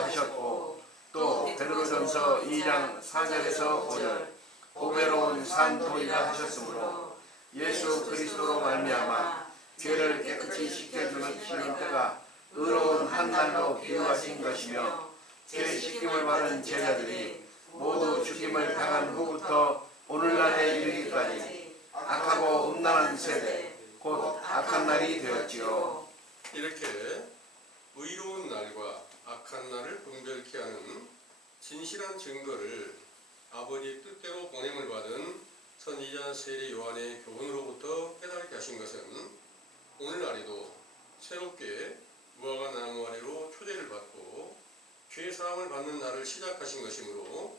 이르리라 하셨고, 또 베드로전서 2장 4절에서 5절 보배로운 산돌이라 하셨으므로 예수 그리스도로 말미암아 죄를 깨끗이 씻겨주는 때가 의로운 한 날로 비유하신 것이며, 죄 씻김을 받은 제자들이 모두 죽임을 당한 후부터 오늘날에 이르기까지 악하고 음란한 세대, 곧 악한 날이 되었지요. 이렇게 의로운 날과 악한 날을 분별케 하는 진실한 증거를 아버지의 뜻대로 보냄을 받은 선지자 세례 요한의 교훈으로부터 깨닫게 하신 것은 오늘날에도 새롭게 무화과 나무 아래로 초대를 받고 죄사함을 받는 날을 시작하신 것이므로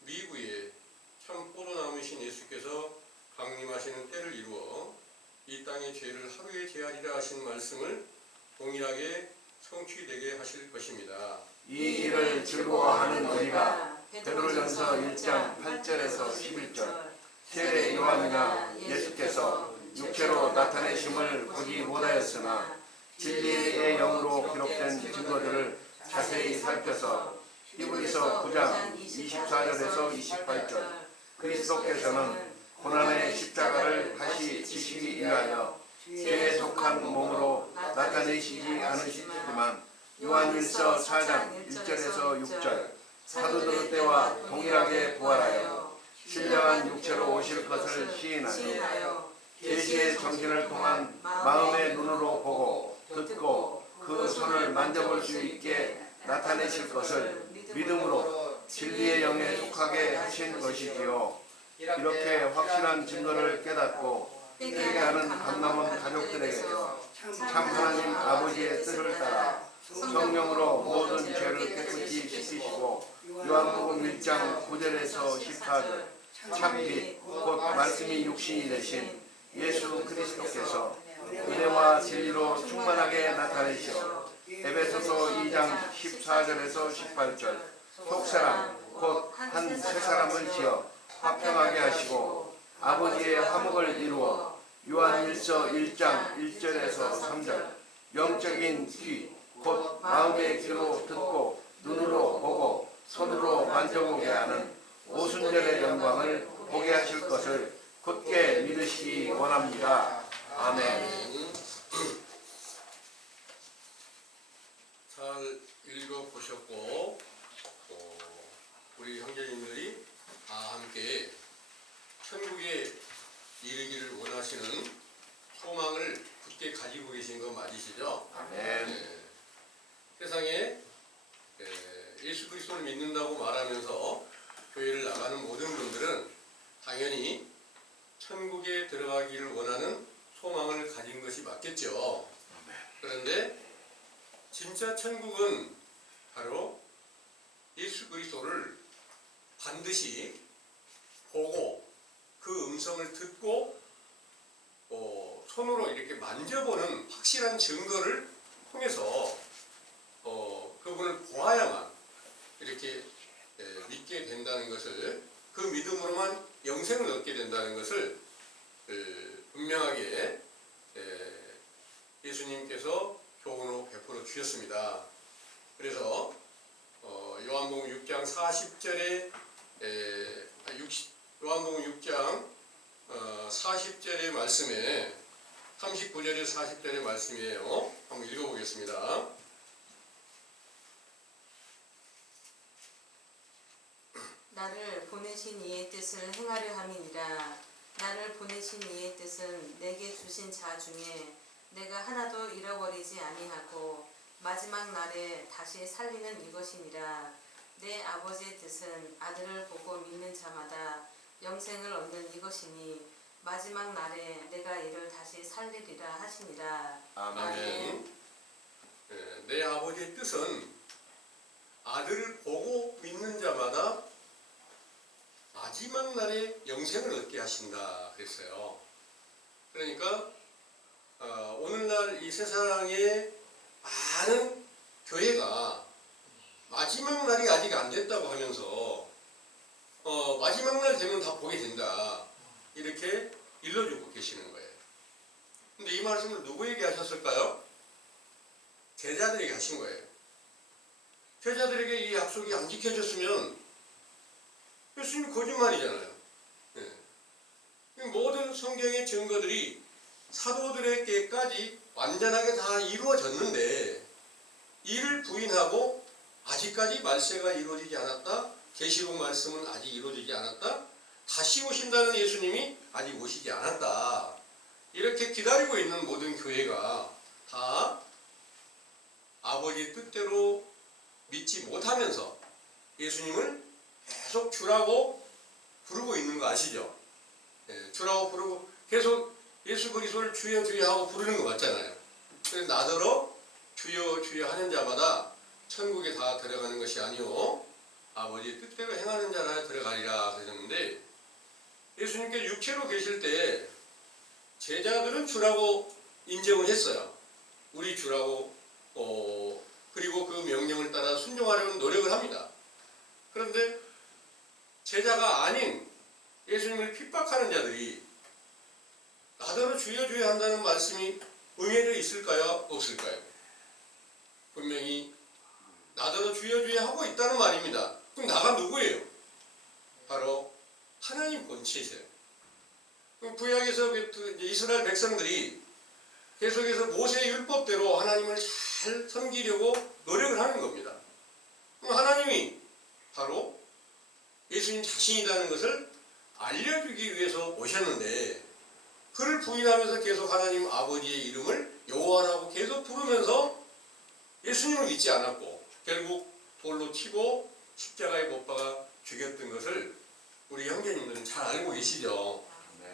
미구의 참 포도나무이신 예수께서 강림하시는 때를 이루어 이 땅의 죄를 하루에 제하리라 하신 말씀을 동일하게 성취되게 하실 것입니다. 이 일을 즐거워하는 우리가 베드로전서 1장 8절에서 11절 세례 요한이나 예수께서 육체로 나타내심을 보지 못하였으나 진리의 영으로 기록된 증거들을 자세히 살펴서 히브리서 9장 24절에서 28절 그리스도께서는 고난의 십자가를 다시 지시기 위하여 죄에 속한 몸으로 나타내시지 않으시지만 요한일서 4장 1절에서 6절 사도들 때와 동일하게 부활하여 신령한 육체로 오실 것을 시인하여 계시의 정신을 통한 마음의 눈으로 보고 듣고 그 손을 만져볼 수 있게 나타내실 것을 믿음으로 진리의 영에 속하게 하신 것이지요. 이렇게 확실한 증거를 깨닫고 회개하는 감남원 가족들에게서 참 하나님 아버지의 뜻을 따라 성령으로 모든 죄를 깨끗이 씻기시고 요한복음 1장 9절에서 14절 참빛 곧 말씀이 육신이 되신 예수 그리스도께서 은혜와 진리로 충만하게 나타내시어 에베소서 2장 14절에서 18절 속사람 곧 한 세 사람을 지어 화평하게 하시고 아버지의 화목을 이루어 요한일서 1장 1절에서 3절 영적인 귀 곧 마음의 귀로 듣고 눈으로 보고 손으로 만져보게 하는 오순절의 영광을 보게 하실 것을 굳게 믿으시기 원합니다. 아멘. 잘 읽어보셨고 우리 형제님들이 다 함께 천국에 이르기를 원하시는 소망을 굳게 가지고 계신 거 맞으시죠? 아멘. 세상에 예수 그리스도를 믿는다고 말하면서 교회를 나가는 모든 분들은 당연히 천국에 들어가기를 원하는 소망을 가진 것이 맞겠죠. 그런데 진짜 천국은 바로 예수 그리스도를 반드시 보고 그 음성을 듣고 손으로 이렇게 만져보는 확실한 증거를 통해서 그분을 보아야만 이렇게 믿게 된다는 것을, 그 믿음으로만 영생을 얻게 된다는 것을 분명하게 예수님께서 교훈으로 베풀어 주셨습니다. 그래서 요한복음 6장 40절에 요한복음 6장 40절의 말씀에 39절에 40절의 말씀이에요. 한번 읽어보겠습니다. 나를 보내신 이의 뜻을 행하려 함이니라. 나를 보내신 이의 뜻은 내게 주신 자 중에 내가 하나도 잃어버리지 아니하고 마지막 날에 다시 살리는 이것이니라. 내 아버지의 뜻은 아들을 보고 믿는 자마다 영생을 얻는 이것이니 마지막 날에 내가 이를 다시 살리리라 하시니라. 아멘. 내 아버지의 뜻은 아들을 보고 믿는 자마다 마지막 날에 영생을 얻게 하신다 그랬어요. 그러니까 오늘날 이 세상에 많은 교회가 마지막 날이 아직 안 됐다고 하면서 마지막 날 되면 다 보게 된다 이렇게 일러주고 계시는 거예요. 근데 이 말씀을 누구에게 하셨을까요? 제자들에게 하신 거예요. 제자들에게 이 약속이 안 지켜졌으면 예수님이 거짓말이잖아요. 예. 모든 성경의 증거들이 사도들에게까지 완전하게 다 이루어졌는데 이를 부인하고 아직까지 말세가 이루어지지 않았다. 계시록 말씀은 아직 이루어지지 않았다. 다시 오신다는 예수님이 아직 오시지 않았다. 이렇게 기다리고 있는 모든 교회가 다 아버지의 뜻대로 믿지 못하면서 예수님을 계속 주라고 부르고 있는 거 아시죠? 예, 주라고 부르고 계속 예수 그리스도를 주여 주여 하고 부르는 거 맞잖아요. 그래서 나더러 주여 주여 하는 자마다 천국에 다 들어가는 것이 아니오 아버지의 뜻대로 행하는 자라 들어가리라 그러셨는데, 예수님께 육체로 계실 때 제자들은 주라고 인정을 했어요. 우리 주라고 그리고 그 명령을 따라 순종하려는 노력을 합니다. 그런데 제자가 아닌 예수님을 핍박하는 자들이 나더러 주여 주여 한다는 말씀이 응해져 있을까요? 없을까요? 분명히 나더러 주여 주여 하고 있다는 말입니다. 그럼 나가 누구예요? 바로 하나님 본체이세요. 구약에서 이스라엘 백성들이 계속해서 모세의 율법대로 하나님을 잘 섬기려고 노력을 하는 겁니다. 하나님이 바로 예수님 자신이라는 것을 알려주기 위해서 오셨는데 그를 부인하면서 계속 하나님 아버지의 이름을 여호와라고 계속 부르면서 예수님을 믿지 않았고 결국 돌로 치고 십자가에 못 박아 죽였던 것을 우리 형제님들은 잘 알고 계시죠.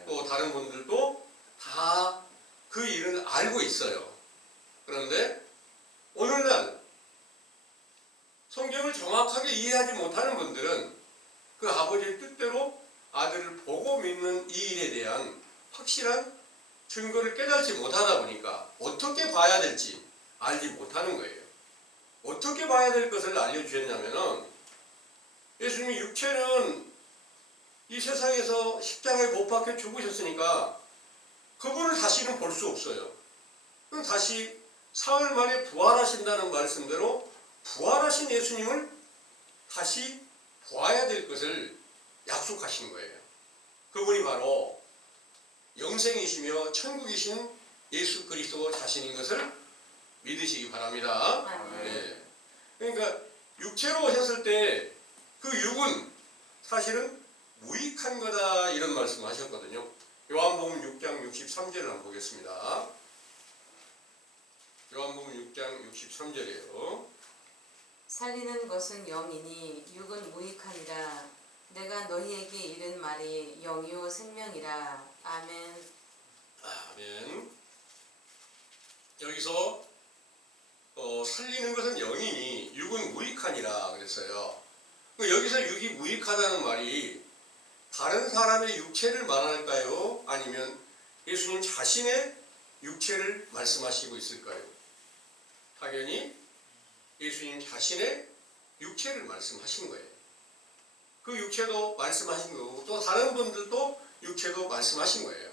또 다른 분들도 다 그 일은 알고 있어요. 그런데 오늘날 성경을 정확하게 이해하지 못하는 분들은 그 아버지의 뜻대로 아들을 보고 믿는 이 일에 대한 확실한 증거를 깨닫지 못하다 보니까 어떻게 봐야 될지 알지 못하는 거예요. 어떻게 봐야 될 것을 알려주셨냐면은 예수님이 육체는 이 세상에서 십자가에 못 박혀 죽으셨으니까 그분을 다시는 볼 수 없어요. 그럼 다시 사흘 만에 부활하신다는 말씀대로 부활하신 예수님을 다시 보아야 될 것을 약속하신 거예요. 그분이 바로 영생이시며 천국이신 예수 그리스도 자신인 것을 믿으시기 바랍니다. 네. 그러니까 육체로 오셨을 때 그 육은 사실은 무익한 거다 이런 말씀을 하셨거든요. 요한복음 6장 63절을 한번 보겠습니다. 요한복음 6장 63절이에요. 살리는 것은 영이니 육은 무익하니라. 내가 너희에게 이른 말이 영이요 생명이라. 아멘. 아멘. 여기서 살리는 것은 영이니 육은 무익하니라 그랬어요. 여기서 육이 무익하다는 말이 다른 사람의 육체를 말할까요? 아니면 예수님 자신의 육체를 말씀하시고 있을까요? 당연히 예수님 자신의 육체를 말씀하신 거예요. 그 육체도 말씀하신 거고 또 다른 분들도 육체도 말씀하신 거예요.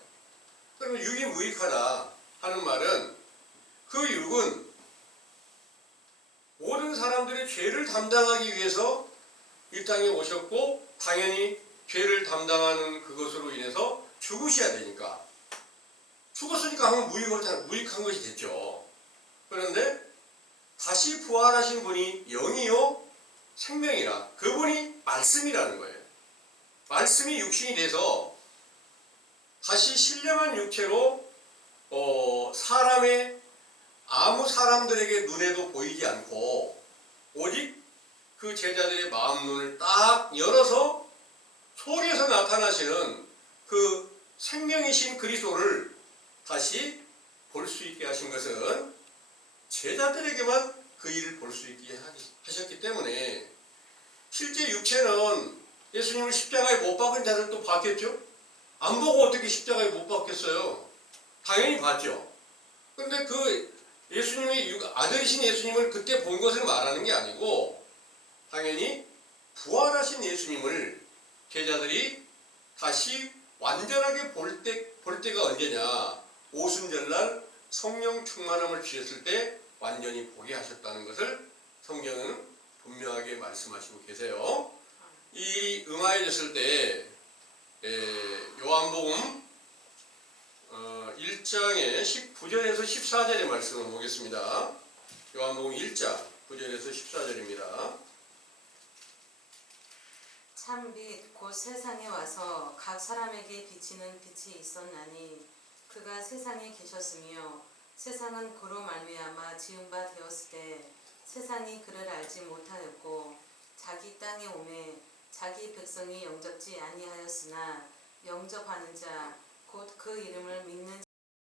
그러면 육이 무익하다 하는 말은 그 육은 모든 사람들의 죄를 담당하기 위해서 이 땅에 오셨고 당연히 죄를 담당하는 그것으로 인해서 죽으셔야 되니까 죽었으니까 하면 무익한 것이 됐죠. 그런데 다시 부활하신 분이 영이요 생명이라 그분이 말씀이라는 거예요. 말씀이 육신이 돼서 다시 신령한 육체로 아무 사람들에게 눈에도 보이지 않고 오직 그 제자들의 마음 눈을 딱 열어서 속에서 나타나시는 그 생명이신 그리스도를 다시 볼 수 있게 하신 것은 제자들에게만 그 일을 볼 수 있게 하셨기 때문에 실제 육체는 예수님을 십자가에 못 박은 자들도 봤겠죠? 안 보고 어떻게 십자가에 못 박겠어요? 당연히 봤죠. 근데 그 예수님의 아들이신 예수님을 그때 본 것을 말하는 게 아니고 당연히 부활하신 예수님을 제자들이 다시 완전하게 볼 때가 언제냐? 오순절날 성령 충만함을 주셨을 때 완전히 보게 하셨다는 것을 성경은 분명하게 말씀하시고 계세요. 이 일이 응하여졌을 때 요한복음 1장의 19절에서 14절의 말씀을 보겠습니다. 요한복음 1장 9절에서 14절입니다. 참빛 곧 세상에 와서 각 사람에게 비치는 빛이 있었나니 그가 세상에 계셨으며 세상은 그로 말미암아 지은 바 되었을 때 세상이 그를 알지 못하였고 자기 땅에 오매 자기 백성이 영접지 아니하였으나 영접하는 자 곧 그 이름을 믿는